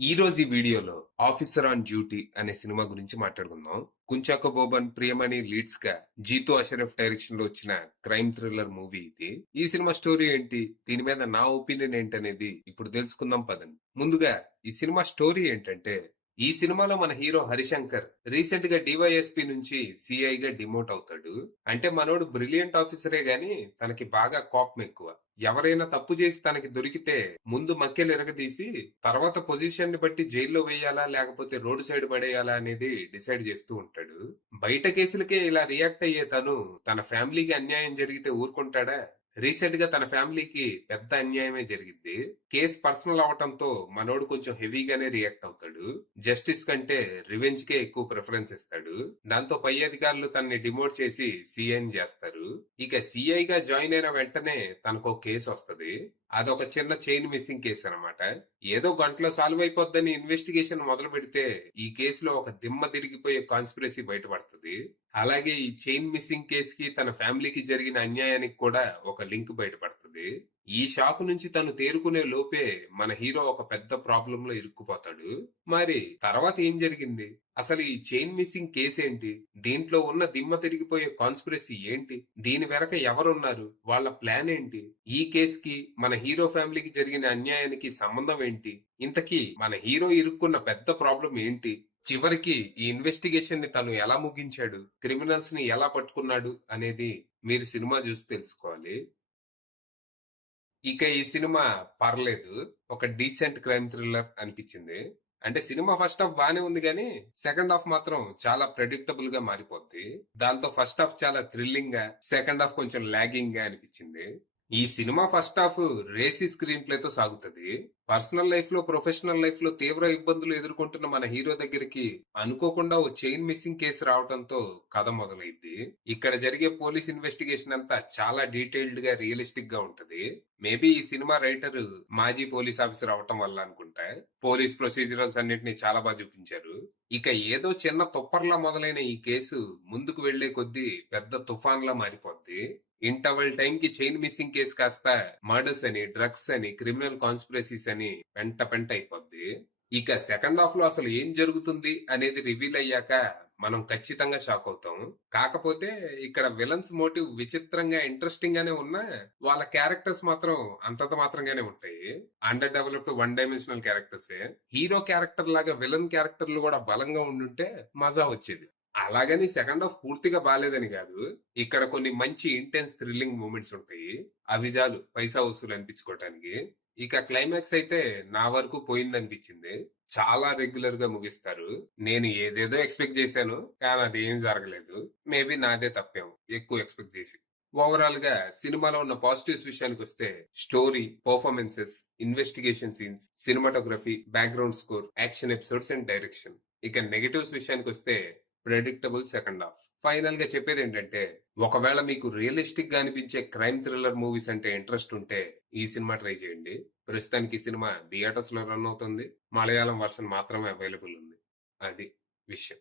ఈ వీడియోలో 'officer on duty' అనే సినిమా గురించి మాట్లాడుకుందాం. కుంచాకో బోబన్, ప్రియమణి లీడ్స్ గా జీతూ అషరఫ్ డైరెక్షన్ లో వచ్చిన క్రైమ్ థ్రిల్లర్ మూవీ ఇది. ఈ సినిమా స్టోరీ ఏంటి, దీని మీద నా ఒపీనియన్ ఏంటనేది ఇప్పుడు తెలుసుకుందాం పదండి. ముందుగా ఈ సినిమా స్టోరీ ఏంటంటే, ఈ సినిమాలో మన హీరో హరిశంకర్ రీసెంట్ గా డివైఎస్పీ నుంచి సిఐ గా డిమోట్ అవుతాడు. అంటే మనోడు బ్రిలియంట్ ఆఫీసరే గాని తనకి బాగా కోపం ఎక్కువ. ఎవరైనా తప్పు చేసి తనకి దొరికితే ముందు మక్కెలు ఎరగదీసి తర్వాత పొజిషన్ ని బట్టి జైల్లో వేయాలా లేకపోతే రోడ్డు సైడ్ పడేయాలా అనేది డిసైడ్ చేస్తూ ఉంటాడు. బయట కేసులకే ఇలా రియాక్ట్ అయ్యే తను తన ఫ్యామిలీకి అన్యాయం జరిగితే ఊరుకుంటాడా? రీసెంట్ గా తన ఫ్యామిలీకి పెద్ద అన్యాయమే జరిగింది. కేసు పర్సనల్ అవటంతో మనోడు కొంచెం హెవీగానే రియాక్ట్ అవుతాడు. జస్టిస్ కంటే రివెంజ్ కే ఎక్కువ ప్రిఫరెన్స్ ఇస్తాడు. దాంతో పై అధికారులు తనని డిమోట్ చేసి సిఐని చేస్తారు. ఇక సిఐ గా జాయిన్ అయిన వెంటనే తనకు కేసు వస్తది. అదొక చిన్న చైన్ మిస్సింగ్ కేసు అన్నమాట. ఏదో గంటలో సాల్వ్ అయిపోద్దని ఇన్వెస్టిగేషన్ మొదలు పెడితే ఈ కేసులో ఒక దిమ్మ తిరిగిపోయే కాన్స్పిరసీ బయటపడుతుంది. అలాగే ఈ చైన్ మిస్సింగ్ కేసుకి తన ఫ్యామిలీకి జరిగిన అన్యాయానికి కూడా ఒక లింక్ బయటపడుతుంది. ఈ షాక్ నుంచి తను తేరుకునే లోపే మన హీరో ఒక పెద్ద ప్రాబ్లం లో ఇరుక్కుపోతాడు. మరి తర్వాత ఏం జరిగింది, అసలు ఈ చైన్ మిస్సింగ్ కేసు ఏంటి, దీంట్లో ఉన్న దిమ్మ తిరిగిపోయే కాన్స్పిరసీ ఏంటి, దీని వెనక ఎవరున్నారు, వాళ్ళ ప్లాన్ ఏంటి, ఈ కేసుకి మన హీరో ఫ్యామిలీకి జరిగిన అన్యాయానికి సంబంధం ఏంటి, ఇంతకీ మన హీరో ఇరుక్కున్న పెద్ద ప్రాబ్లం ఏంటి, చివరికి ఈ ఇన్వెస్టిగేషన్ ని తను ఎలా ముగించాడు, క్రిమినల్స్ ని ఎలా పట్టుకున్నాడు అనేది మీరు సినిమా చూసి తెలుసుకోవాలి. ఇక ఈ సినిమా పర్లేదు, ఒక డీసెంట్ క్రైమ్ థ్రిల్లర్ అనిపించింది. అంటే సినిమా ఫస్ట్ హాఫ్ బానే ఉంది కానీ సెకండ్ హాఫ్ మాత్రం చాలా ప్రెడిక్టబుల్ గా మారిపోద్ది. దాంతో ఫస్ట్ హాఫ్ చాలా థ్రిల్లింగ్ గా, సెకండ్ హాఫ్ కొంచెం లాగింగ్ గా అనిపించింది. ఈ cinema first half racy screen play తో సాగుతుంది. పర్సనల్ లైఫ్ లో, ప్రొఫెషనల్ లైఫ్ లో తీవ్ర ఇబ్బందులు ఎదుర్కొంటున్న మన హీరో దగ్గరికి అనుకోకుండా ఓ చైన్ మిస్సింగ్ కేసు రావడంతో కథ మొదలైద్ది. ఇక్కడ జరిగే పోలీస్ ఇన్వెస్టిగేషన్ అంతా చాలా డీటెయిల్డ్ గా, రియలిస్టిక్ గా ఉంటది. మేబీ ఈ సినిమా రైటర్ మాజీ పోలీస్ ఆఫీసర్ అవటం వల్ల అనుకుంటా పోలీస్ ప్రొసీజరల్స్ అన్నిటిని చాలా బాగా చూపించారు. ఇక ఏదో చిన్న తుప్పర్లా మొదలైన ఈ కేసు ముందుకు వెళ్లే కొద్దీ పెద్ద తుఫాన్ లా మారిపోద్ది. ఇంటర్వెల్ టైం కి చైన్ మిస్సింగ్ కేసు కాస్త మర్డర్స్ అని, డ్రగ్స్ అని, క్రిమినల్ కాన్స్పిరసీస్ అని పెంట పెంట అయిపోద్ది. ఇక సెకండ్ హాఫ్ లో అసలు ఏం జరుగుతుంది అనేది రివీల్ అయ్యాక మనం ఖచ్చితంగా షాక్ అవుతాం. కాకపోతే ఇక్కడ విలన్స్ మోటివ్ విచిత్రంగా, ఇంట్రెస్టింగ్ గానే ఉన్నా వాళ్ళ క్యారెక్టర్స్ మాత్రం అంతంత మాత్రంగానే ఉంటాయి. అండర్ డెవలప్డ్, వన్ డైమెన్షనల్ క్యారెక్టర్సే. హీరో క్యారెక్టర్ లాగా విలన్ క్యారెక్టర్లు కూడా బలంగా ఉండుంటే మజా వచ్చేది. అలాగని సెకండ్ హాఫ్ పూర్తిగా బాలేదని కాదు. ఇక్కడ కొన్ని మంచి ఇంటెన్స్ థ్రిల్లింగ్ మూమెంట్స్ ఉంటాయి. అవి చాలు పైసా వసూలు అనిపించుకోవటానికి. ఇక క్లైమాక్స్ అయితే నా వరకు పోయిందనిపించింది. చాలా రెగ్యులర్ గా ముగిస్తారు. నేను ఏదేదో ఎక్స్పెక్ట్ చేశాను కానీ అది ఏం జరగలేదు. మేబీ నాదే తప్పేమో ఎక్కువ ఎక్స్పెక్ట్ చేసి. ఓవరాల్ గా సినిమాలో ఉన్న పాజిటివ్స్ విషయానికి వస్తే story, performances, investigation scenes, cinematography, background score, action episodes and direction. ఇక నెగటివ్స్ విషయానికి వస్తే ప్రెడిక్టబుల్ సెకండ్ హాఫ్. ఫైనల్ గా చెప్పేది ఏంటంటే, ఒకవేళ మీకు రియలిస్టిక్ గా అనిపించే క్రైమ్ థ్రిల్లర్ మూవీస్ అంటే ఇంట్రెస్ట్ ఉంటే ఈ సినిమా ట్రై చేయండి. ప్రస్తుతానికి ఈ సినిమా థియేటర్స్ లో రన్ అవుతుంది. మలయాళం వర్షన్ మాత్రమే అవైలబుల్ ఉంది. అది విషయం.